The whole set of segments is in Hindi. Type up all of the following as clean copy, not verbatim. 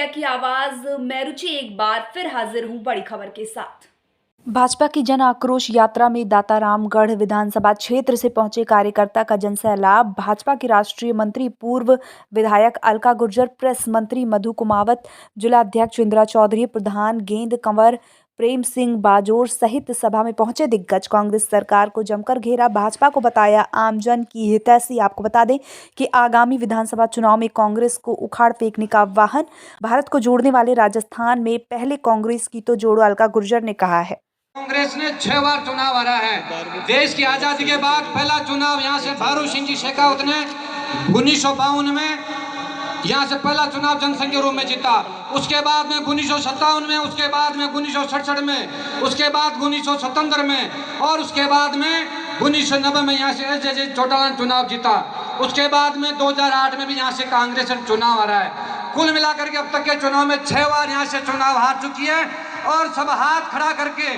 मीडिया की आवाज मैं रुचि एक बार फिर हाजिर हूं बड़ी खबर के साथ। भाजपा की जन आक्रोश यात्रा में दातारामगढ़ विधानसभा क्षेत्र से पहुंचे कार्यकर्ता का जनसैलाब। भाजपा के राष्ट्रीय मंत्री पूर्व विधायक अलका गुर्जर, प्रेस मंत्री मधु कुमावत, जिलाध्यक्ष इंदिरा चौधरी, प्रधान गेंद कंवर प्रेम सिंह बाजोर सहित सभा में पहुंचे दिग्गज। कांग्रेस सरकार को जमकर घेरा, भाजपा को बताया आमजन की हितैषी। आपको बता दें कि आगामी विधानसभा चुनाव में कांग्रेस को उखाड़ फेंकने का आह्वान। भारत को जोड़ने वाले राजस्थान में पहले कांग्रेस की तो जोड़ो, अलका गुर्जर ने कहा है। कांग्रेस ने 6 बार चुनाव हारा है। देश की आजादी के बाद पहला चुनाव यहाँ से भारू सिंह जी शेखावत ने 1952 में यहाँ से पहला चुनाव जनसंघ के रूप में जीता। उसके बाद में 1957 में, उसके बाद में 1967 में, उसके बाद 1977 में और उसके बाद में 1990 में यहाँ से एस चौटाला चुनाव जीता। उसके बाद में 2008 में भी यहाँ से कांग्रेस चुनाव हारा है। कुल मिलाकर के अब तक के चुनाव में 6 बार यहाँ से चुनाव हार चुकी है। और सब हाथ खड़ा करके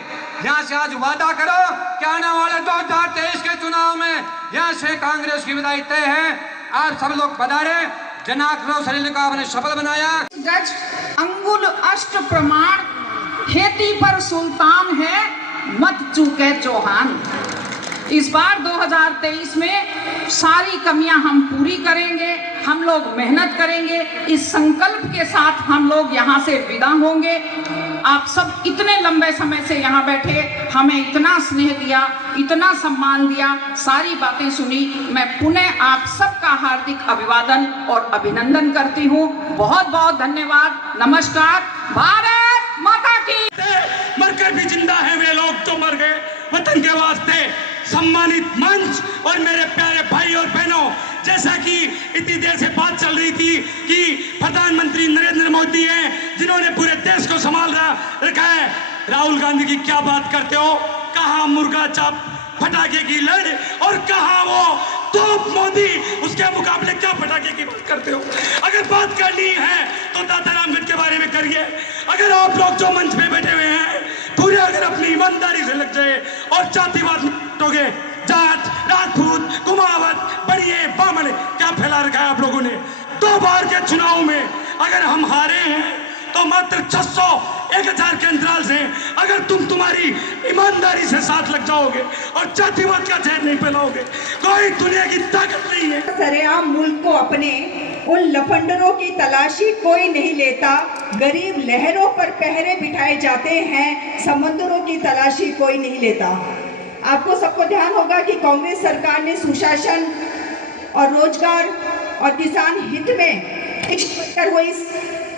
यहाँ से आज वादा करो कि आने वाले 2023 के चुनाव में यहाँ से कांग्रेस की विदाई तय है। आप सब लोग पधारे। जनाक्रोश रैली का आपने सफल बनाया। गज अंगुल अष्ट प्रमाण, खेती पर सुल्तान है मत चूके चौहान। इस बार 2023 में सारी कमियां हम पूरी करेंगे, हम लोग मेहनत करेंगे। इस संकल्प के साथ हम लोग यहाँ से विदा होंगे। आप सब इतने लंबे समय से यहाँ बैठे, हमें इतना स्नेह दिया, इतना सम्मान दिया, सारी बातें सुनी। मैं पुनः आप सबका हार्दिक अभिवादन और अभिनंदन करती हूँ। बहुत बहुत धन्यवाद। नमस्कार। भारत माता की। मरकर भी जिंदा है वे लोग जो मर गए वतन के वास्ते। सम्मानित मंच और मेरे प्यारे भाई और बहनों, जैसा कि इतनी देर से बात चल रही थी कि प्रधानमंत्री नरेंद्र मोदी हैं जिन्होंने पूरे देश को संभाल रखा है। राहुल गांधी की क्या बात करते हो? कहाँ मुर्गा चाप पटाखे की लड़ और कहाँ वो तोप मोदी, उसके मुकाबले क्या पटाखे की बात करते हो? अगर बात करनी है तो दातारामगढ़ के बारे में करिए। अगर आप लोग जो मंच पे बैठे हुए हैं पूरे अगर अपनी ईमानदारी से लग जाए और जातिवाद निपटोगे, जाट, राजपूत, कुमावत, बड़िए, बामन क्या फैला रखा है आप लोगों ने। 2 बार के चुनाव में अगर हम हारे हैं तो मात्र 600 1000 के अंतराल से अगर तुम्हारी ईमानदारी से साथ लग जाओगे और जातिवाद का जहर नहीं फैलाओगे, कोई दुनिया की ताकत नहीं है। सरेआम मुल्क को अपने उन लफंडरों की तलाशी कोई नहीं लेता। गरीब लहरों पर पहरे बिठाए जाते हैं, समंदरों की तलाशी कोई नहीं लेता। आपको सबको ध्यान होगा कि कांग्रेस सरकार ने सुशासन और रोजगार और किसान हित में एक हुई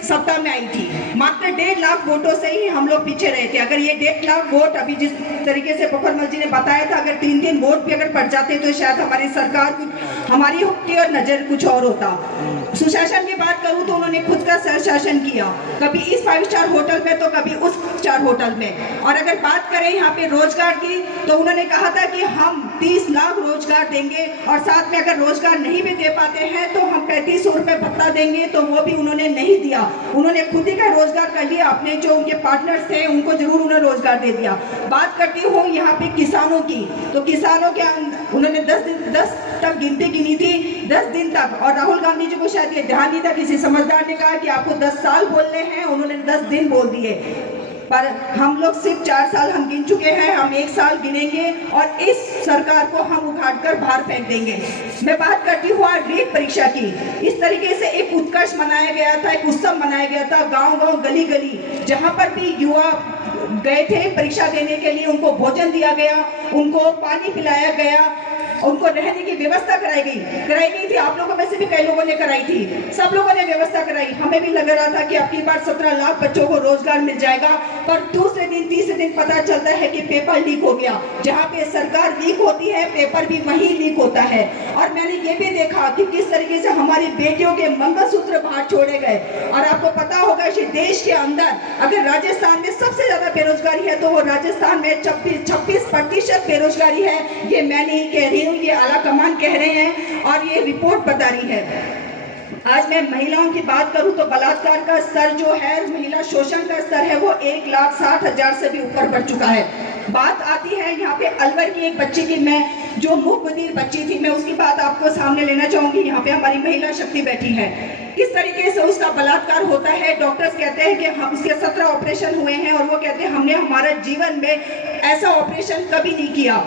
सत्ता में आई थी। मात्र 1.5 लाख वोटों से ही हम लोग पीछे रहे थे। अगर ये 1.5 लाख वोट अभी जिस तरीके से पोखरमल जी ने बताया था, अगर 3-3 वोट भी अगर पड़ जाते तो शायद हमारी सरकार हमारी होती और नजर कुछ और होता। सुशासन की बात करूं तो उन्होंने खुद का शासन किया, कभी इस 5 स्टार होटल में तो कभी उस स्टार होटल में। और अगर बात करें यहाँ पे रोजगार की तो उन्होंने कहा था कि हम 30 लाख रोजगार देंगे और साथ में अगर रोजगार नहीं भी दे पाते हैं तो हम 3500 रुपए भत्ता देंगे, तो वो भी उन्होंने नहीं दिया। उन्होंने खुद ही का रोजगार कर लिया। अपने जो उनके पार्टनर्स थे उनको जरूर उन्होंने रोजगार दे दिया। बात करती हूँ यहाँ पे किसानों की, तो किसानों के उन्होंने 10 तक गिनती गिनी थी, 10 दिन तक। और राहुल गांधी जी को शायद ये ध्यान नहीं था, किसी समझदार ने कहा कि आपको 10 साल बोलने हैं, उन्होंने 10 दिन बोल दिए। पर हम लोग सिर्फ 4 साल हम गिन चुके हैं, हम 1 साल गिनेंगे और इस सरकार को हम उखाड़कर बाहर फेंक देंगे। मैं बात करती हूँ आज नीट परीक्षा की। इस तरीके से एक उत्कर्ष मनाया गया था, एक उत्सव मनाया गया था, गांव-गांव, गली-गली, जहां पर भी युवा गए थे परीक्षा देने के लिए, उनको भोजन दिया गया, उनको पानी पिलाया गया, उनको रहने की व्यवस्था कराई गई थी। आप लोगों में से भी कई लोगों ने कराई थी, सब लोगों ने व्यवस्था कराई। हमें भी लग रहा था कि अब की बार 17 लाख बच्चों को रोजगार मिल जाएगा, पर दूसरे दिन तीसरे दिन पता चलता है कि पेपर लीक हो गया। जहाँ पे सरकार लीक होती है, पेपर भी वही लीक होता है। और मैंने ये भी देखा कि किस तरीके से हमारी बेटियों के मंगलसूत्र बाहर छोड़े गए। और आपको पता होगा कि देश के अंदर अगर राजस्थान में सबसे ज्यादा बेरोजगारी है तो वो राजस्थान में 26% बेरोजगारी है। ये मैं नहीं कह रही हूँ, ये आला कमान कह रहे हैं और ये रिपोर्ट बता रही है। आज मैं महिलाओं की बात करूं तो बलात्कार का स्तर जो है, महिला शोषण का स्तर है, वो 1,60,000 से भी ऊपर बढ़ चुका है। बात आती है यहाँ पे अलवर की एक बच्ची की, मैं जो मूक बधिर बच्ची थी, मैं उसकी बात आपको सामने लेना चाहूंगी। यहाँ पे हमारी महिला शक्ति बैठी है। किस तरीके से उसका बलात्कार होता है। डॉक्टर्स कहते हैं कि हम उसके 17 ऑपरेशन हुए हैं और वो कहते हैं हमने हमारे जीवन में ऐसा ऑपरेशन कभी नहीं किया।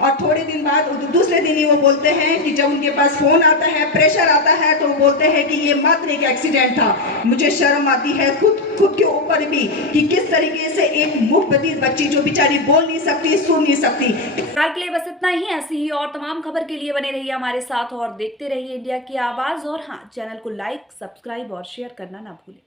और थोड़े दिन बाद दूसरे दिन ही वो बोलते हैं कि जब उनके पास फोन आता है, प्रेशर आता है, तो वो बोलते हैं कि ये मात्र एक एक्सीडेंट था। मुझे शर्म आती है खुद के ऊपर भी कि किस तरीके से एक मुखबधिर बच्ची जो बेचारी बोल नहीं सकती, सुन नहीं सकती। फिलहाल के लिए बस इतना ही। ऐसी ही और तमाम खबर के लिए बने रहिए हमारे साथ और देखते रहिए इंडिया की आवाज। और हाँ, चैनल को लाइक, सब्सक्राइब और शेयर करना ना भूलें।